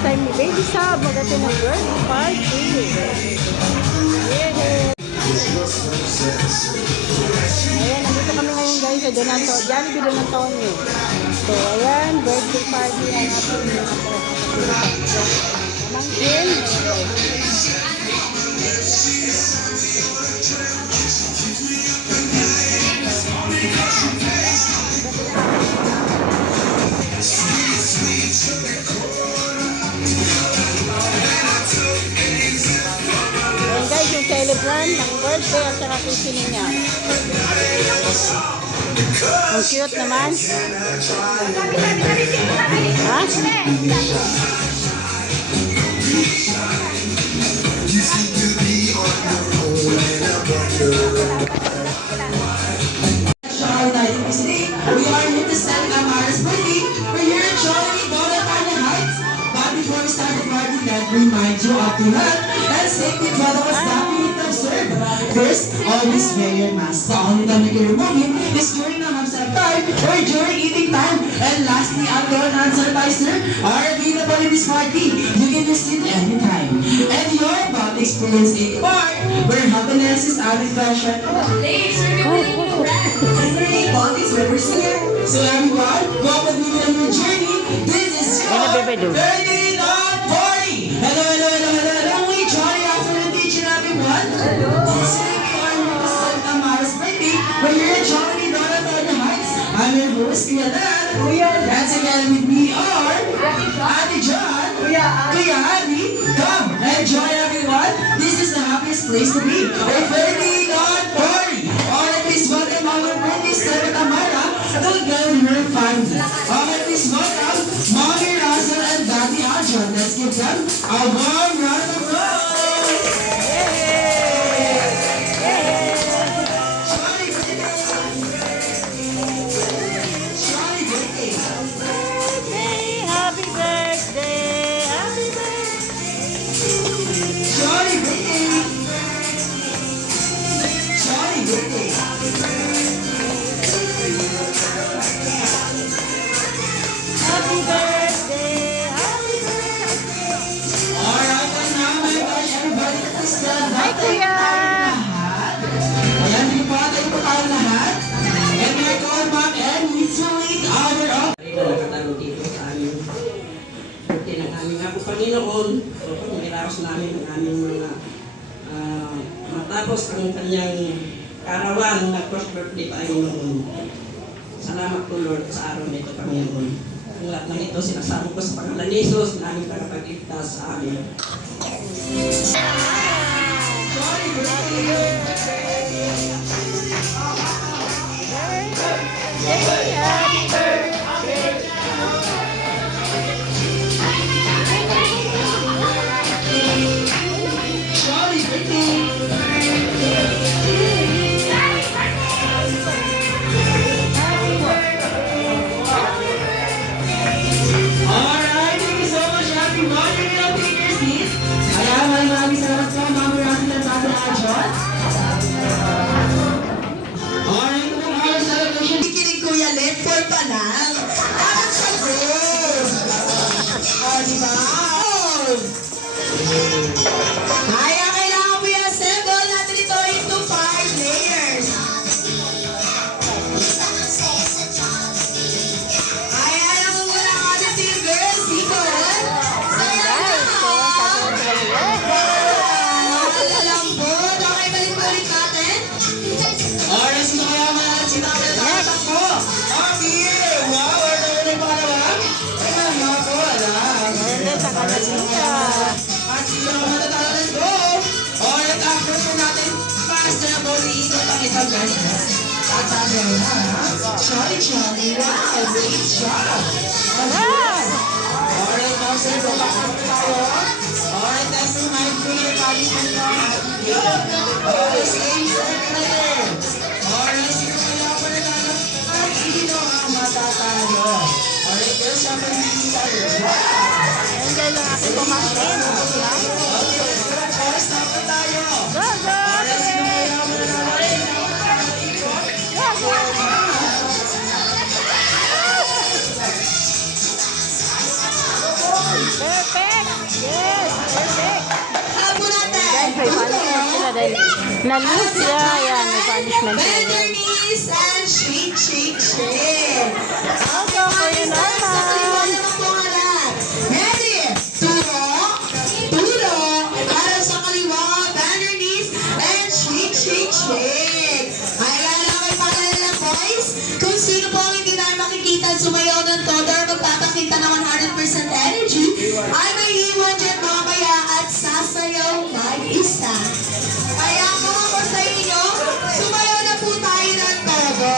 first time ni Baby Sab magati ng birthday party. Yeah. Ayan, nandito kami ngayon guys sa Donato. Jollibee Donato nyo. So, ayan, birthday party ang ating pamangkin. Ayan guys, yung celebrant ng birthday at saka kusinin niya. Ang cute naman. Ha? We are here to celebrate Amara's birthday. We're here at Jollibee Bonatana Heights. But before we start the party, let me remind you of the health and safety protocols that we need to observe. First, always wear your mask. The only time you can remove it is during the hamster time or during eating time. And lastly, alcohol hand sanitizer are available in this party. You can use it anytime. And you're about to experience a park where happiness is added fashion. Ladies, we're going to all these members here. So everyone, walk with me on your journey. This is your birthday party. Hello, hello, hello, hello, hello. We join after the teacher, everyone. This is Amara's birthday. We're here at Jollibee Bonatana Heights. I'm your host, Kuya Dan. Dance again with me are Ate John, Kuya Adi. Come, enjoy everyone. This is the happiest place to be. A birthday party. Alright, please welcome our birthday celebrant Amara to join her family. Alright, please welcome Mommy Russell and Daddy Adrian. Let's give them a warm round of applause. Happy birthday! Happy birthday! Jolly birthday! Jolly birthday! Happy birthday! Happy birthday! Alright, and now my gosh, everybody, please stand up. Hi, Kuya! Ayan, di ba tayo po tayo lahat? And we're going back and we salute our up. Ito nakatalo dito sa aming birthday ng aming Apo Panginoon. So, pag-niraos namin ang aming mga matapos ang kanyang karawan na first birthday tayo noon. Salamat po Lord sa araw na ito, Panginoon. Ang lahat ng ito sinasama ko sa pangalan ni Jesus na aming tagapagligtas sa amin. Happy birthday! Jolly birthday! Alright, thank you so much, everyone. You will take your seats. Ayan, maraming salamat po, Mama Russell and Daddy Adrian. Alright, ito ang our celebration. Kikinig Kuya Len, for pa lang. Parang sa goal. Diba? Kaya kailangan po yung assemble natin ito into 5 layers. Kaya alam mo muna ako na si girls dito. Nakalambot. Okay, balik mo ulit natin. Alright, sino kaya mga sinabi na po? Okay, wow, ano pa naman? Ayan, mga po, alam. Sa kalasita. At sino ang matatalo? Let's go! Alright, after po natin, faster po iikot ang isang ganyan. At sabi na, Charlie, wow, great job! Alright, master, go back na po tayo. Alright, let's remind po yung body po nyo. Alright, same circulator. Alright, sino kaya po nanalo? At sino ang matatalo? Alright, girls, siya po yung tayo. Ayan guys, ang aking pamangkin. Okay, oras na po tayo. Go, go! Alright, sino kaya po nanalo? Go, go! Pepe! Yes, perfect. Habo natin. Guys, may punishment sila dahil na-lose sila. Yan, may punishment sila. Bend your Guys. knees and shake, shake, shake. Go, Kuya Sa kaliwa Norman. naman po nga lahat. Ready? Turo, turo. Para sa kaliwa, bend your knees and shake, shake, shake. Ay, lalakay pa na boys. Kung sino po ang hindi na makikita sumayaw ng todo or magpapakita ng 100% energy, ay may iwan dyan mamaya at sasayaw mag-isa. Kaya kung ako sa inyo, sumayaw na po tayo ng todo.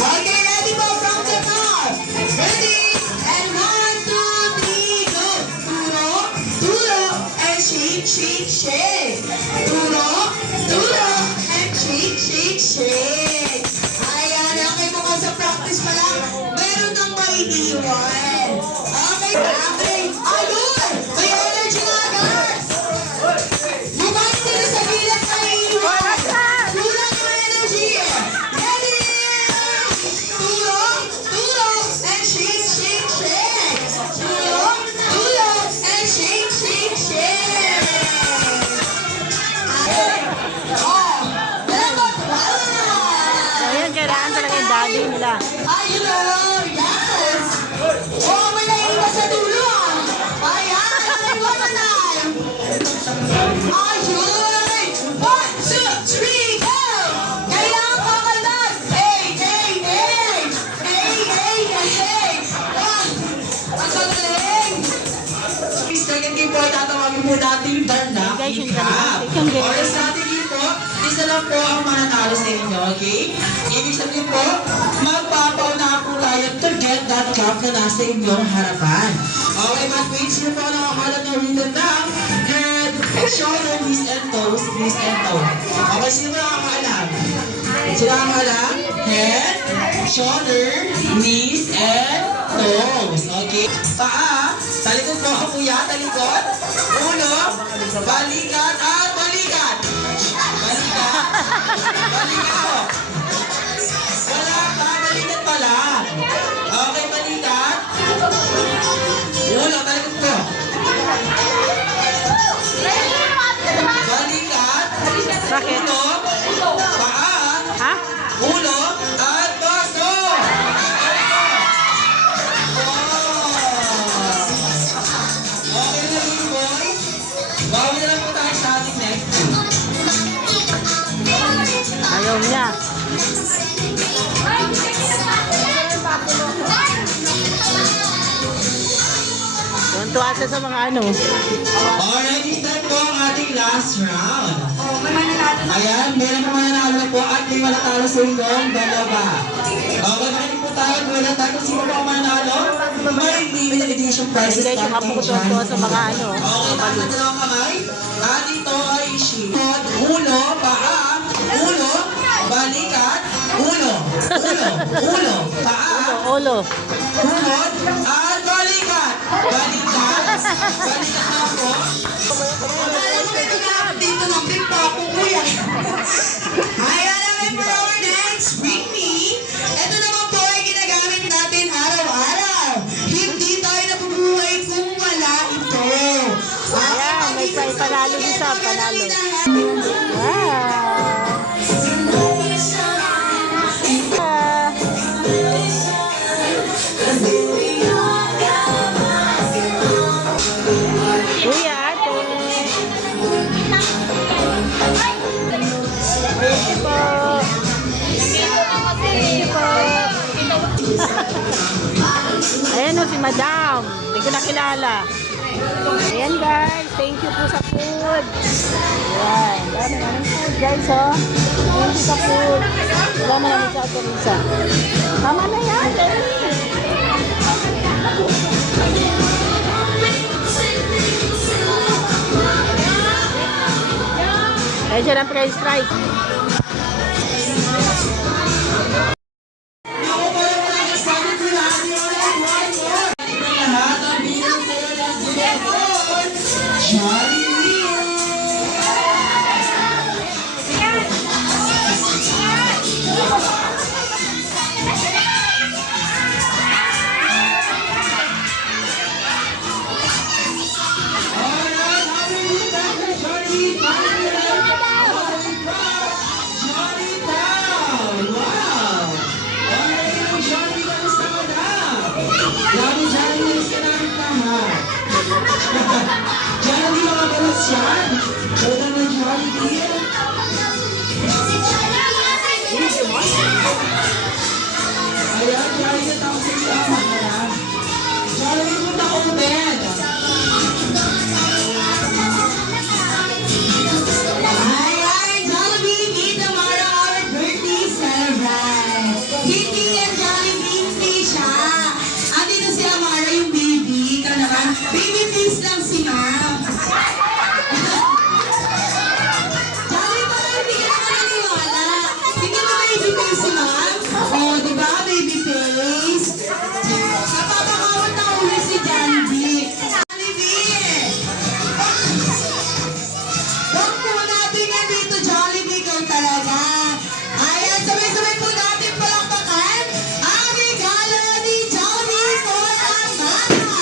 Okay, ready po from the top. Ready? And 1, 2, 3, go! Turo, turo, and shake, shake, shake. Turo, turo, and shake, shake, shake. Ayan, okay mo ka sa practice pa lang. Meron kang maiiwan. Okay, okay. Ayun! May energy na agad! Mukha hindi na sa gilid maiiwan. Kulang yung energy. Ready? Turo, turo, and shake, shake, shake. Turo, turo, and shake, shake, shake. Oh, dapat ba? So, yan, kailangan talaga yung daddy nila. Ayun! Yes! Oh, may naiiwan sa dulo ah! Ayan! Naiiwan na na! Ayun! 1, 2, 3, go! Kailangan kakalad! Hey! Hey! Hey! Hey! Hey! Hey! Ah! Ang galing! Second game po ay tatawagin po natin the Guys, Lucky yung Cup. ganun. Yung ganun. Or sa ating game po, isa lang po ang mananalo sa inyo, okay? Ibig sabihin po, magpapaunahan po tayo to get that cup na nasa inyong harapan. Okay, mag-wait sila po nakakalat na rhythm ng head, shoulder, knees and toes, knees and toes. Okay, sino nakakaalam? Sino nakakaalam? Head, shoulder, knees and toes. Okay? Paa, talikod po ako kuya, talikod. Ulo, balikat at balikat. Balikat. Balikat po. Wala pa, balikat pala. Okay, balikat. Ulo, talikod po. Balikat. Bakit? Ulo, paa, Ha? ulo, at baso. Okay na yun, boys. Bawi na lang po tayo sa ating next game. Ayaw niya. Tuntua siya sa mga ano. Alright, start po ang ating last round. Ayan, meron po mananalo na po at may manatalo sa inyong dalawa. Okay, makinig po tayo. Wala tayo kung sino po ang mananalo. May limited edition prizes Guys, yung starting kapukutuntua sa mga ano. Okay, tayo sa dalawang kamay. At ito ay shimot, ulo, paa, ulo, balikat, ulo, ulo, paa, Olo. Humod at balikat! Balikat! Balikat na ako. Alam mo, may nag-aap dito ng big papo ko yan. Ayan namin for our next bring me. Ito naman po ay ginagamit natin araw-araw. Hindi tayo nabubuhay kung wala ito. Ayan, may panalo isa, panalo. Wow. Kuya, ate. Thank you po. Thank you po. Ayan o, si Madam. Hindi ko nakilala. Ayan guys, thank you po sa food. Ayan, dami namin food guys oh. Thank you sa food. Dami namin sa Teresa. Tama na yan, Terry. Ayan siya ng french fries. yan. Wala na Jollibee. Ayan, Jollibee na tapos yung tama. Jollibee mo na open. Ayan, Jollibee, meet Amara, our birthday celebrant. Hindi yan Jollibee, hindi siya. Andito si Amara, yung baby. Ikaw naman, baby face lang si ma'am. Jollibee, baka hindi ka naman naniwala. Hindi mo baby face si ma'am? Oh, di ba, baby face? Napapakawat na ulo si Jollibee. Jollibee! Huwag po natin yan dito, Jollibee, ikaw talaga. Ayan, sabay-sabay po natin palakpakan ang regalo ni Jollibee for Amara.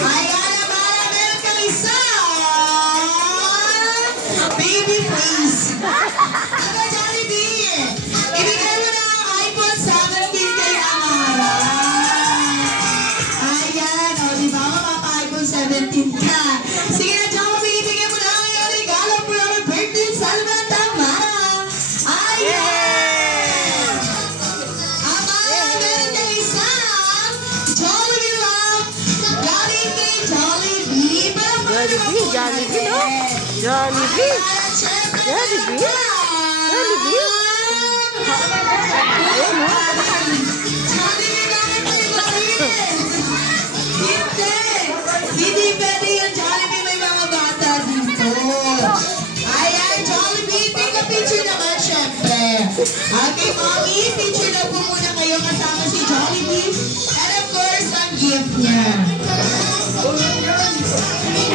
Ayan, Amara, meron kang isa. Baby face. Ano, Jollibee? Ibigay mo na ang iPhone 17 kay Amara. Ayan, o, di ba? Makaka-iPhone 17 ka. Sige na, Jollibee, ibigay mo na ang iyong regalo for our birthday celebrant, Amara. Ayan! Amara, meron ka isang Jollibee Love galing kay Jollibee. Jollibee, Jollibee, no? Jollibee. Jollibee? Jollibee? Ayun, no? Jollibee galing kay Jollibee. Hindi pwede yung Jollibee, may mga bata dito. Ayan, Jollibee, take a picture naman, syempre. Okay, mommy, picture na po muna kayo kasama si Jollibee. And of course, ang gift niya.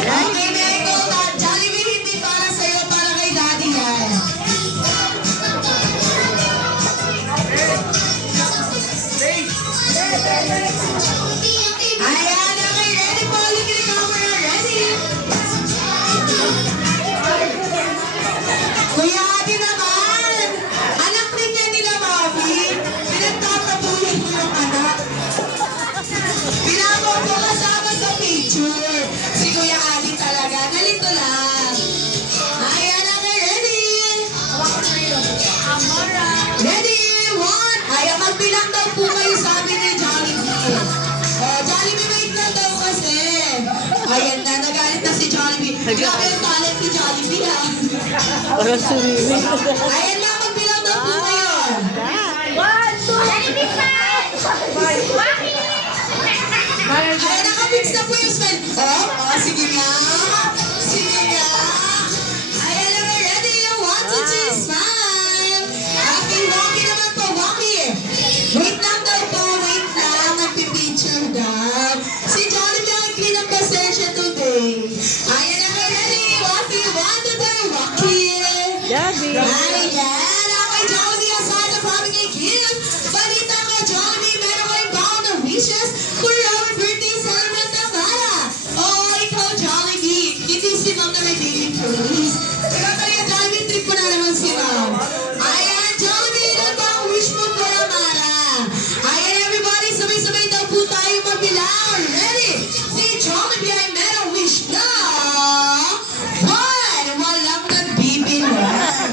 Okay, Nego, Jollibee, hindi para sa'yo, para kay Daddy yan. Ayan, okay, ready po? Look at the camera, ready? Kuya Ate naman, anak rin yan nila, Mami. Pinagtatabuyan mo yung anak. Pinamo ko kasama sa picture. Si Kuya Ate talaga, nalito lang. Ayan, okay, ready? Ready? One. Ayan, magbilang daw po kayo, sabi ni Jollibee. Oh, Jollibee, wait lang daw kasi. Ayan na, nagalit na si Jollibee. Grabe yung talent ni Jollibee, ha? Parang swimming. Ayan na, magbilang daw po kayo. Ayan, nakapix na po yung smile. Oh, sige nga. Sige nga. Ayan na, ready? One, two, three, smile. Okay, Waki naman po, Waki. Wait lang daw po, wait lang. Nagpipicture daw. Si Jollibee ang clean up the session today. Ayan na, ready? Waki, one, two, three, Waki. Jollibee. Ayan, okay, Jollibee, aside of having a gift, balita ko, Jollibee, meron kayong bound of wishes for our birthday celebrant, Amara. Oh, ikaw, Jollibee, hindi si Ma'am na may baby face. Pero talaga, Jollibee, trip ko na naman si Ma'am. Ayan, Jollibee, ilan ba ang wish mo for Amara? Ayan, everybody, sabay-sabay daw po tayo magbilang. Ready? Si Jollibee ay meron wish na. One, walang nagbibilang.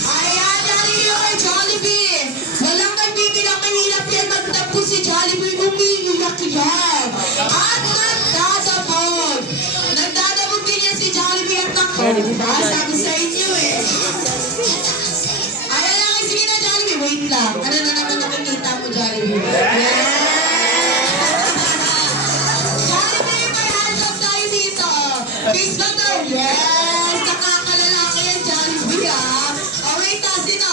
Ayan, Jollibee, okay, Jollibee. Walang nagbibilang, mahirap yan. Magtapos si Jollibee, umiiyak yan. At nagdadabog. Nagdadabog din yan si Jollibee at nakakita. Sabi sa inyo eh. Ayan lang, sige na Jollibee, wait lang. Ano na naman nakikita mo, Jollibee? Ayan. Jollibee, may handshake tayo dito. Peace ba daw? Yes! Nakakalalaki yan, Jollibee, ah. Oh, wait, sino?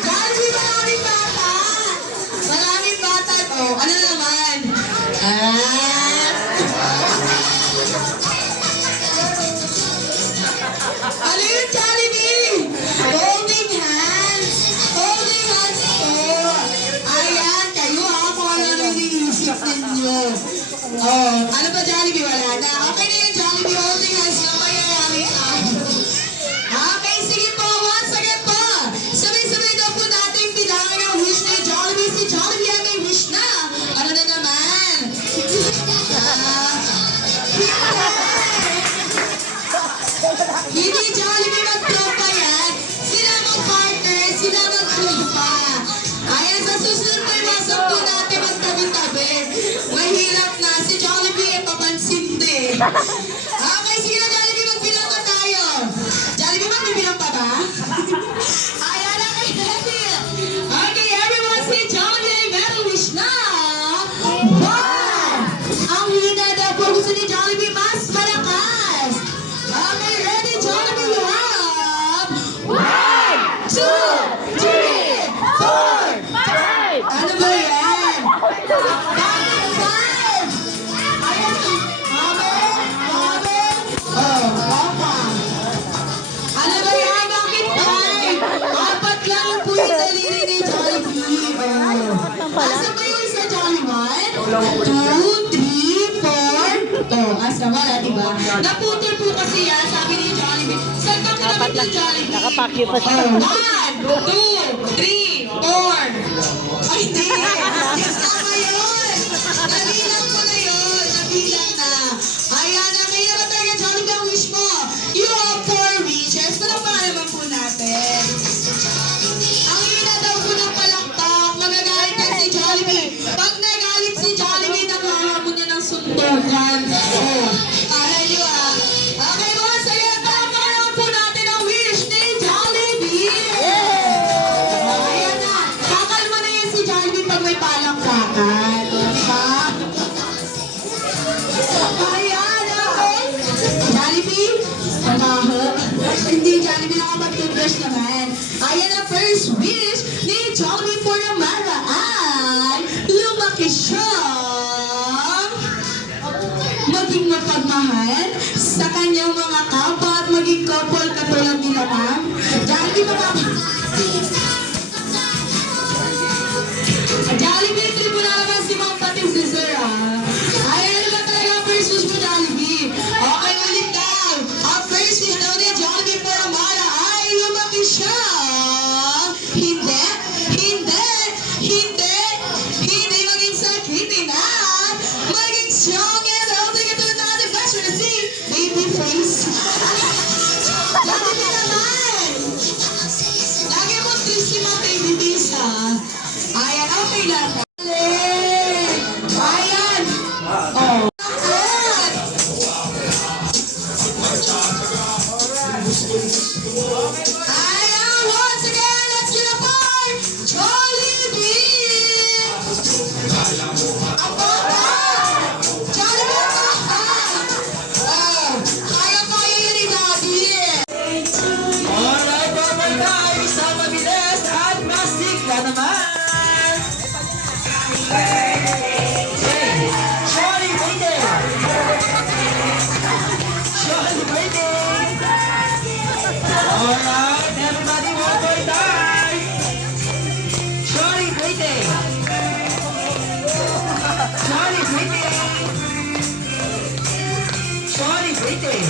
Jollibee, maraming bata. Maraming bata. Oh, ano na naman? Ano yun, Jollibee? Holding hands. Holding hands po. Ayan, kayo ha, kung ano nang iniisip ninyo. Oh, ano ba, Jollibee? Wala na. Okay na yun, Jollibee. Holding hands na mayayari tayo. Okay, sige po. Once again po. Sabay-sabay daw po natin bilangan ang wish ni Jollibee. Si Jollibee ay may wish na. Ano na naman? Okay, sige na, Jollibee, magbilang na tayo. Jollibee, magbibilang pa ba? Ayan na, kay Jollibee. Okay, everyone, si Jollibee, meron wish na. One! Ang hina daw po gusto ni Jollibee, mas malakas. Okay, ready, Jollibee, you have 1, 2, 3, 4. Five! Ano ba yan? Bakit 5? Ayan. Amen? Amen? Oh, papa. Ano ba yan? Bakit 5? Apat lang yung po yung daliri ni Jollibee. Oh. Asa ba yung isa, Jollibee? 1, 2, 3, 4. Oh, asa wala, diba? Naputol po kasi yan, sabi ni Jollibee. Saan ka kinabit ng Jollibee? Nakapakyo pa siya. Oh, 1, 2, 3, 4. Ay, hindi. Yes, tama yun. Nabilang ko na yun. Nabilang na. Ayan, ang kaya na talaga, Jollibee, ang wish mo. You have 4 wishes. Ano pa naman po natin? Ang hina daw po ng palakpak. Magagalit yan si Jollibee. Pag nagalit si Jollibee, nakahamon niya ng suntukan. Oh, kala niyo ah. Okay, mga saya. Palakpakan po natin ang wish ni Jollibee. Ayan na. Kakalma na yan si Jollibee pag may palakpakan. Diba? Ayan, okay. Jollibee, pamaho. Hindi, Jollibee nakapag-toothbrush naman. Ayan ang first wish ni Jollibee for Amara ay lumaki siyang maging mapagmahal sa kanyang mga kapwa at maging couple katulad ni Ma'am. Jollibee, Jollibee, trip mo na naman si Ma'am pati si Sir, ah. Ay, ano ba talaga ang first wish mo, Jollibee? Okay, ulit daw. Ang first wish daw ni Jollibee for Amara ay lumaki siya. Hindi, hindi, hindi, hindi maging sakitin at maging strong and healthy katulad ng ating best friend si Baby Face. Jollibee naman. Lagi mo triste mga Baby Face, ha? Ayan, okay lang. Ayan. Oh. Ayan, once again, let's get a part. Jollibee. Apa ba? Jollibee ba? Oh, kaya-kaya yun ni Daddy. Alright, bye-bye tayo sa mabilis at mastik ka naman. Charlie waiting! Charlie waiting! Alright, everybody one more time! Charlie waiting! Charlie waiting! Charlie waiting!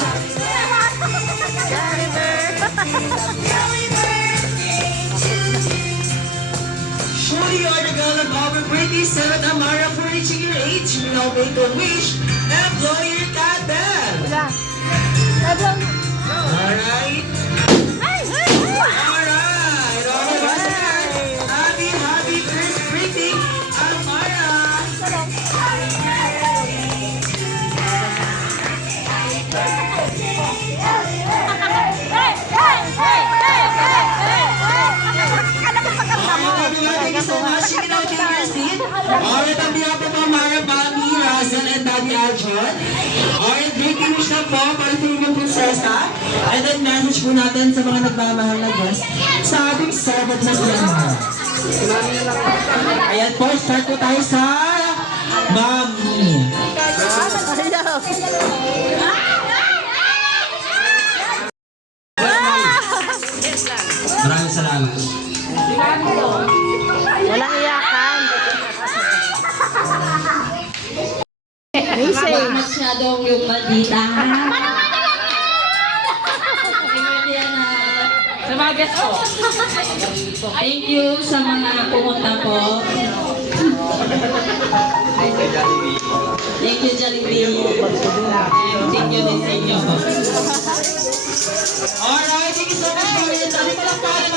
Surely you are the girl of our pretty Sarah Amara for reaching your age. You now make a wish and blow your cat bell. Alright. Alright. Alright. Once again, happy first pretty Amara. Thank you so much. You can now take your seat. Alright, on behalf of Amara, Mami, Razel, and Daddy Aljon. Alright, greeting wish na po para sa inyong prinsesa. And then message po natin sa mga nagmamahal na guest sa ating servant na siya. Ayan po, start po tayo sa Mami. Maraming salamat. Walang iyakan. Amazing. Masyadong yung maldita. Sa mga guest ko. Thank you sa mga pumunta po. Thank you, Jollibee. Thank you din sa inyo. Alright, thank you so much for it. Sabi ko lang pala